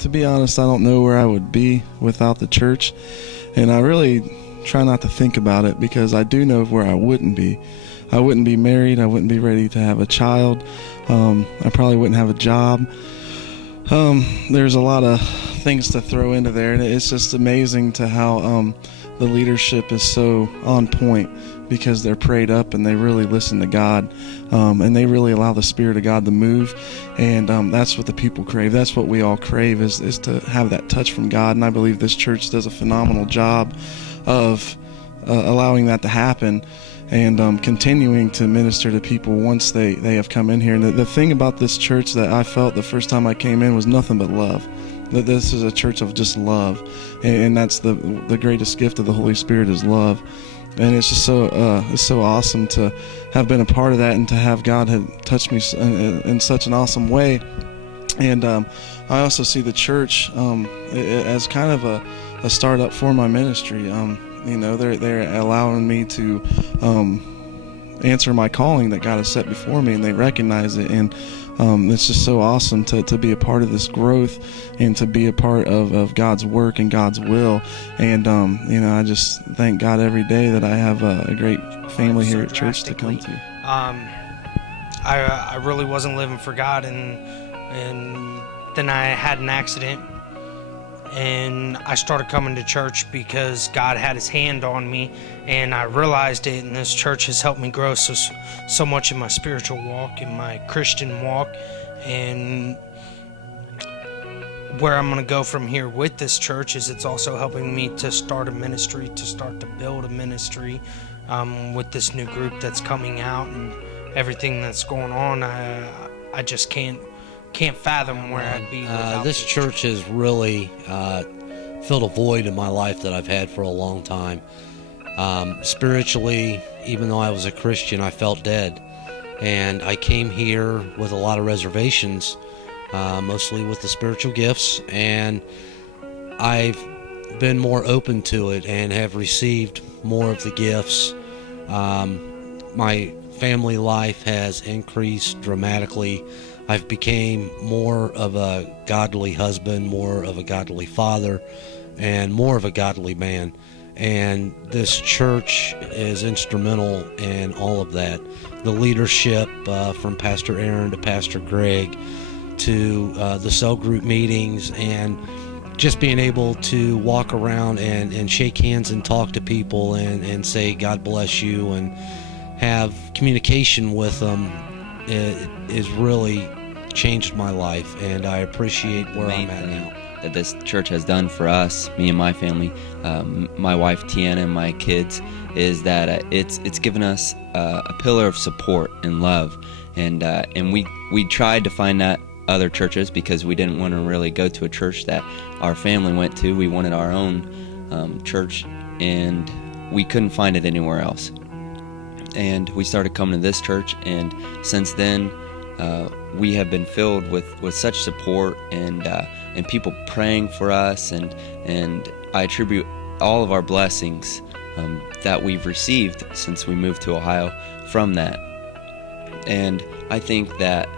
To be honest, I don't know where I would be without the church, and I really try not to think about it because I do know where I wouldn't be. I wouldn't be married. I wouldn't be ready to have a child. I probably wouldn't have a job. There's a lot of things to throw into there, and it's just amazing to how the leadership is so on point because they're prayed up and they really listen to God, and they really allow the Spirit of God to move, and that's what the people crave. That's what we all crave is to have that touch from God, and I believe this church does a phenomenal job of allowing that to happen and continuing to minister to people once they have come in here. And the thing about this church that I felt the first time I came in was nothing but love. That this is a church of just love, and that's the greatest gift of the Holy Spirit is love. And it's just it's so awesome to have been a part of that and to have God have touched me in such an awesome way. And I also see the church as kind of a startup for my ministry. They're allowing me to answer my calling that God has set before me, and they recognize it. And it's just so awesome to be a part of this growth and to be a part of God's work and God's will. And I just thank God every day that I have a great family here at church to come to. I really wasn't living for God, and then I had an accident, and I started coming to church because God had his hand on me, and I realized it, and this church has helped me grow so much in my spiritual walk, in my Christian walk, and where I'm going to go from here with this church is it's also helping me to start a ministry, to start to build a ministry with this new group that's coming out and everything that's going on. I just can't fathom where I'd be without this church has really filled a void in my life that I've had for a long time. Spiritually, even though I was a Christian, I felt dead, and I came here with a lot of reservations, mostly with the spiritual gifts, and I've been more open to it and have received more of the gifts. My family life has increased dramatically. I've became more of a godly husband, more of a godly father, and more of a godly man. And this church is instrumental in all of that. The leadership from Pastor Aaron to Pastor Greg to the cell group meetings, and just being able to walk around and shake hands and talk to people and say God bless you and have communication with them is really changed my life, and I appreciate where I'm at now. That this church has done for us, me and my family, my wife Tiana and my kids, is that it's given us a pillar of support and love, and we tried to find that other churches because we didn't want to really go to a church that our family went to. We wanted our own church, and we couldn't find it anywhere else. And we started coming to this church, and since then we have been filled with such support and people praying for us, and I attribute all of our blessings that we've received since we moved to Ohio from that. And I think that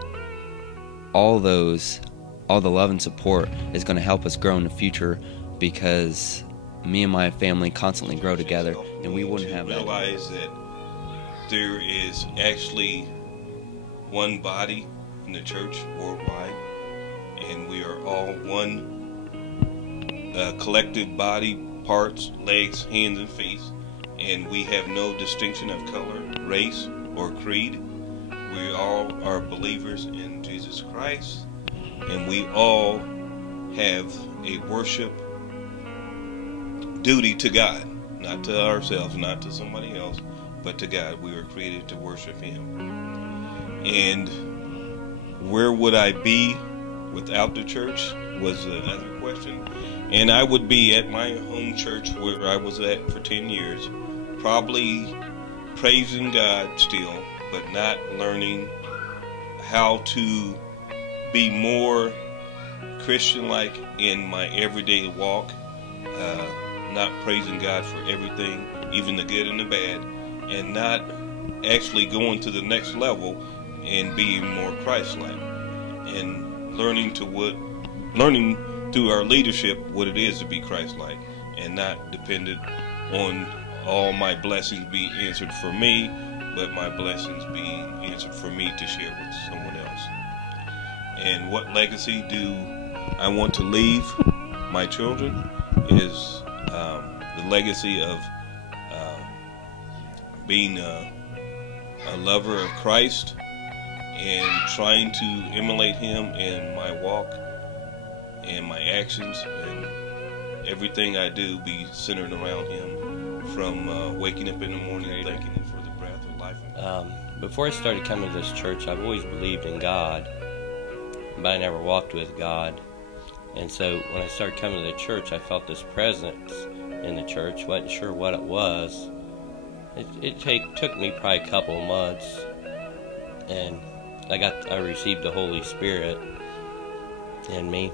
all the love and support is going to help us grow in the future, because me and my family constantly grow together, and we wouldn't have that. Realize that there is actually one body in the church worldwide, and we are all one collective body, parts, legs, hands, and feet, and we have no distinction of color, race, or creed. We all are believers in Jesus Christ, and we all have a worship duty to God, not to ourselves, not to somebody else, but to God. We were created to worship Him. And where would I be without the church was another question. And I would be at my home church where I was at for 10 years, probably praising God still, but not learning how to be more Christian-like in my everyday walk, not praising God for everything, even the good and the bad, and not actually going to the next level and being more Christ-like, and learning through our leadership what it is to be Christ-like, and not dependent on all my blessings being answered for me, but my blessings being answered for me to share with someone else. And what legacy do I want to leave my children is the legacy of being a lover of Christ and trying to emulate him in my walk and my actions, and everything I do be centered around him, from waking up in the morning thanking him for the breath of life. Before I started coming to this church, I've always believed in God, but I never walked with God. And so when I started coming to the church, I felt this presence in the church. Wasn't sure what it was. It took me probably a couple of months, and I received the Holy Spirit in me,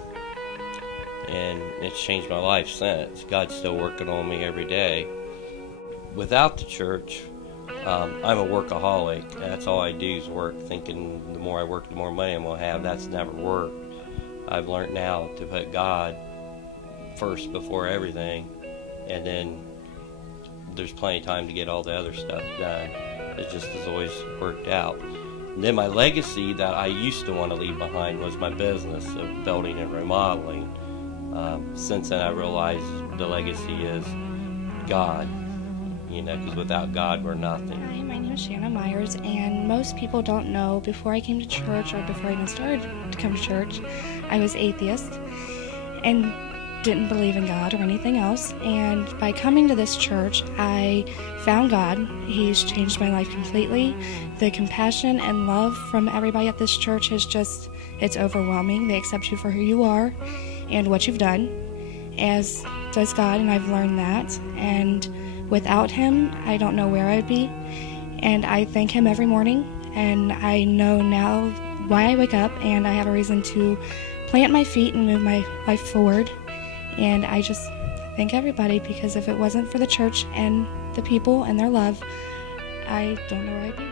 and it's changed my life since. God's still working on me every day. Without the church, I'm a workaholic. That's all I do is work, thinking the more I work, the more money I'm going to have. That's never worked. I've learned now to put God first before everything, and then there's plenty of time to get all the other stuff done. It just has always worked out. And then my legacy that I used to want to leave behind was my business of building and remodeling. Since then I realized the legacy is God, because without God we're nothing. Hi, my name is Shanna Myers, and most people don't know, before I came to church, or before I even started to come to church, I was atheist and didn't believe in God or anything else. And by coming to this church, I found God. He's changed my life completely. The compassion and love from everybody at this church is it's overwhelming. They accept you for who you are and what you've done, as does God, and I've learned that. And without him, I don't know where I'd be. And I thank him every morning, and I know now why I wake up, and I have a reason to plant my feet and move my life forward. And I just thank everybody, because if it wasn't for the church and the people and their love, I don't know where I'd be.